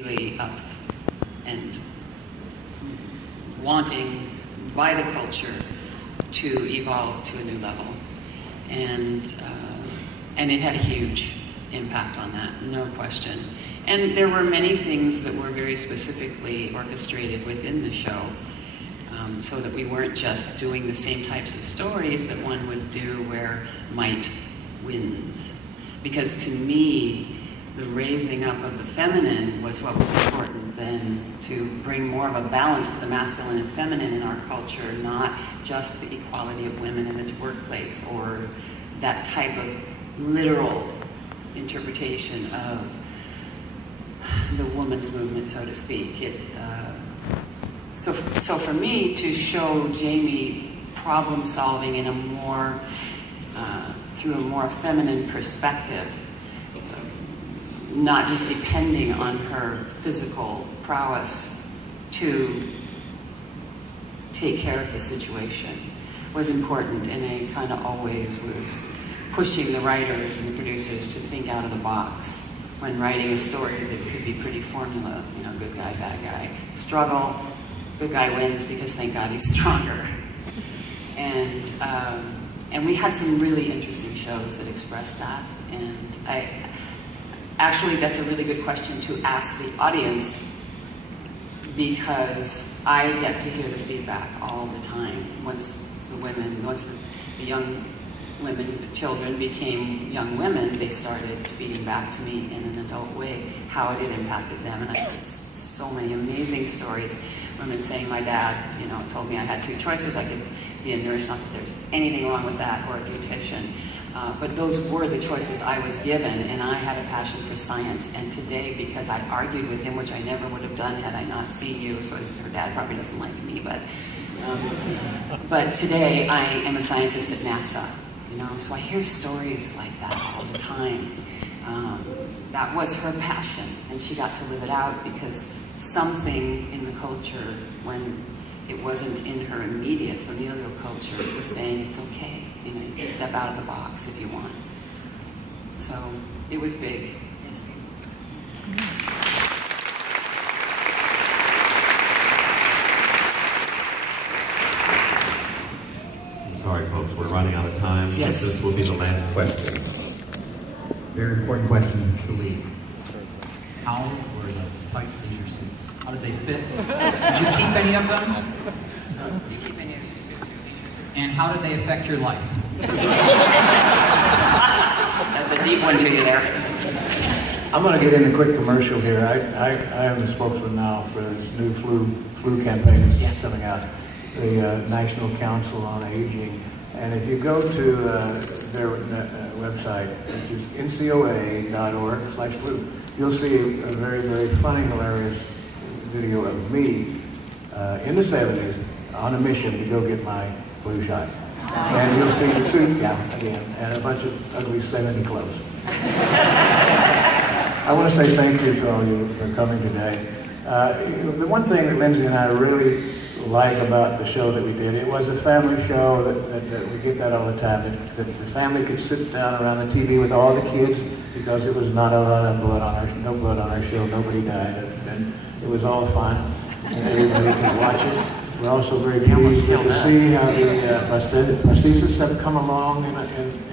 really up and wanting by the culture to evolve to a new level, and it had a huge impact on that, no question. And there were many things that were very specifically orchestrated within the show, so that we weren't just doing the same types of stories that one would do where might wins. Because to me, the raising up of the feminine was what was important then, to bring more of a balance to the masculine and feminine in our culture, not just the equality of women in the workplace or that type of literal interpretation of the woman's movement, so to speak. So for me to show Jamie problem solving in a more, through a more feminine perspective, not just depending on her physical prowess to take care of the situation, was important, and I kind of always was pushing the writers and the producers to think out of the box when writing a story that could be pretty formula, you know, good guy, bad guy, struggle, good guy wins because thank God he's stronger. And we had some really interesting shows that expressed that, and actually, that's a really good question to ask the audience, because I get to hear the feedback all the time. Once the young women, the children became young women, they started feeding back to me in an adult way how it had impacted them. And I heard so many amazing stories. Women saying, my dad, you know, told me I had two choices. I could be a nurse, not that there's anything wrong with that, or a beautician. But those were the choices I was given, and I had a passion for science. And today, because I argued with him, which I never would have done had I not seen you, so her dad probably doesn't like me, but today I am a scientist at NASA, you know, so I hear stories like that all the time. That was her passion, and she got to live it out because something in the culture, when it wasn't in her immediate familial culture, was saying it's okay. You know, you can step out of the box if you want. So it was big. Yes. I'm sorry, folks, we're running out of time. Yes. This will be the last question. Very important question to lead. How were those tight leisure suits? How did they fit? Did you keep any of them? Do you keep any of your suits or leisure? And how did they affect your life? That's a deep one to you there. I'm going to get in a quick commercial here. I am the spokesman now for this new flu campaign that's coming out, the National Council on Aging. And if you go to their website, which is ncoa.org/flu, you'll see a very, very funny, hilarious video of me in the 70s on a mission to go get my flu shot. And you'll see the suit again, and a bunch of ugly 70 clothes. I want to say thank you to all of you for coming today. The one thing that Lindsay and I really like about the show that we did, it was a family show that we get that all the time, that the family could sit down around the TV with all the kids, because it was not a lot of blood on our, no blood on our show, nobody died, and it was all fun, and everybody could watch it. We're also very pleased to see how the prosthesis have come along in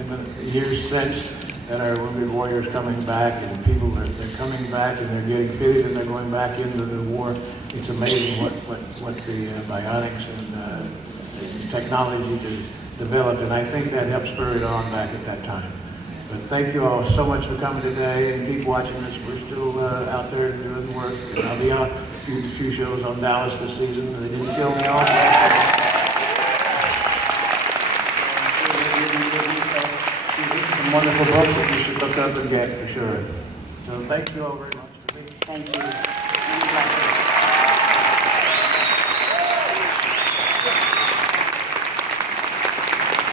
the years since, that our wounded warriors coming back, and people they're coming back and they're getting fitted and they're going back into the war. It's amazing what the bionics and technology has developed, and I think that helped spur it on back at that time. But thank you all so much for coming today, and keep watching us. We're still out there doing work, and I'll be on a few shows on Dallas this season. They didn't kill me off. Some wonderful books that you should look up and get for sure. So thank you all very much for being here. Thank you. God bless you.